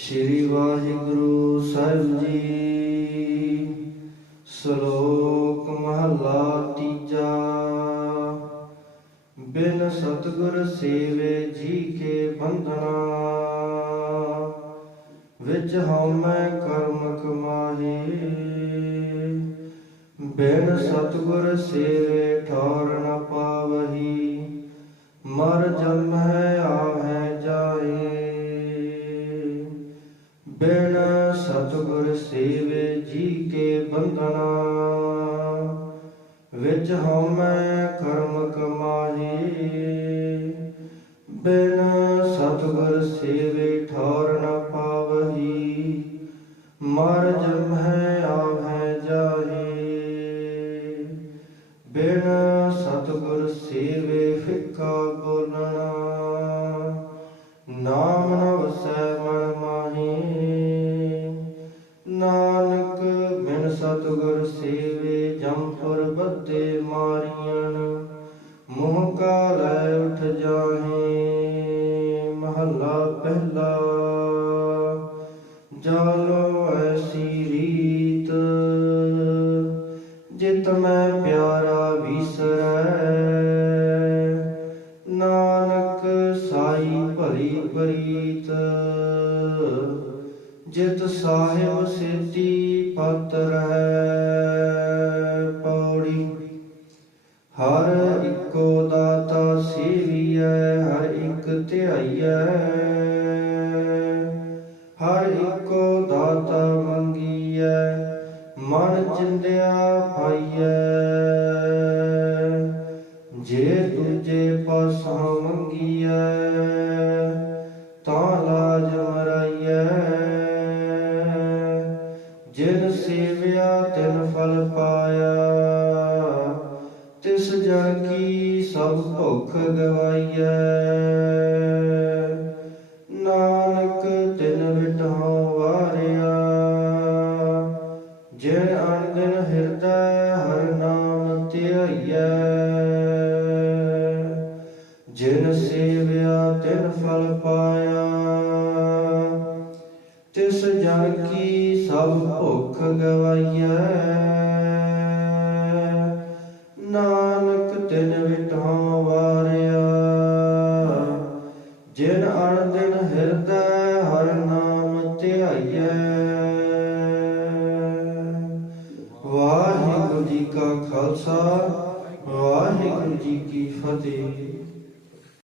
ਸ਼੍ਰੀ ਵਾਹਿਗੁਰੂ ਸਾਹਿਬ ਜੀ। ਸ਼ਲੋਕ ਮਹਲਾ ਤੀਜਾ। ਬਿਨ ਸਤਗੁਰ ਸੇਵੇ ਜੀ ਕੇ ਬੰਧਨਾ। ਵਿੱਚ ਹਉਮੈ ਕਰਮ ਕਮਾਹੇ। ਬਿਨ ਸਤਗੁਰ ਸੇਵੇ ਠੌਰ ਨ ਪਾਵਹੀ। ਮਰ ਜਮੈ ਆਵੈ ਵਿੱਚ ਹਉਮੈ ਕਰਮ ਕਮਾਈ। ਬਿਨ ਸਤਗੁਰ ਸੇਵੇ ਠੌਰ ਨ ਪਾਵਹੀ। ਮਰ ਜਮੈ ਆਵੈ ਜਾਏ ਬਿਨ ਸਤਗੁਰ ਸੇਵੇ ਫਿੱਕਾ ਬੋਲਣਾ ਨਾਮ ਨ ਵਸੈ ਮਨ ਮਾਹੀ। ਨਾਨਕ ਬਿਨ ਸਤਗੁਰ ਸੇਵੇ ਜੰਪੁਰ ਬੱਦੇ ਮਾਰੀਆਂ ਮੋਹ ਕਾ ਲੈ ਉਠ ਜਾਹੇ। ਮਹੱਲਾ ਪਹਿਲਾ, ਜਾਲੋ ਐਸੀ ਰੀਤ, ਜਿਤ ਮੈਂ ਪਿਆਰਾ ਵਿਸਰੈ। ਨਾਨਕ ਸਾਈ ਭਰੀ ਪ੍ਰੀਤ, ਜਿਤ ਸਾਹਿਬ ਸੇਤੀ ਪਤ ਰਹਿ ਦਾਤਾ ਮੰਗੀਐ, ਮਨ ਚਿੰਦਿਆ ਪਾਈਐ। ਜੇ ਦੂਜੇ ਪਾਸੋਂ ਮੰਗੀਐ, ਤਾਂ ਲਾਜ ਮਰਾਈਐ। ਜਿਨ ਸੇਵਿਆ, ਤਿਨ ਫਲ ਪਾਇਆ। ਤਿਸ ਜਨ ਕੀ ਸਭ ਭੁੱਖ ਗਵਾਈਐ। ਮਿਲਿਆ ਤਿਨ ਫਲ ਪਾਇਆ। ਤਿਸ ਜਨ ਕੀ ਸਭ ਭੁੱਖ ਗਵਾਈਐ। ਨਾਨਕ ਤਿਨ ਵਿਟਾਂ ਵਾਰਿਆ। ਜਿਨ ਅਣ ਦਿਨ ਹਿਰਦੈ, ਹਰ ਨਾਮ ਧਿਆਈਐ। ਵਾਹਿਗੁਰੂ ਜੀ ਕਾ ਖਾਲਸਾ, ਵਾਹਿਗੁਰੂ ਜੀ ਕੀ ਫਤਿਹ।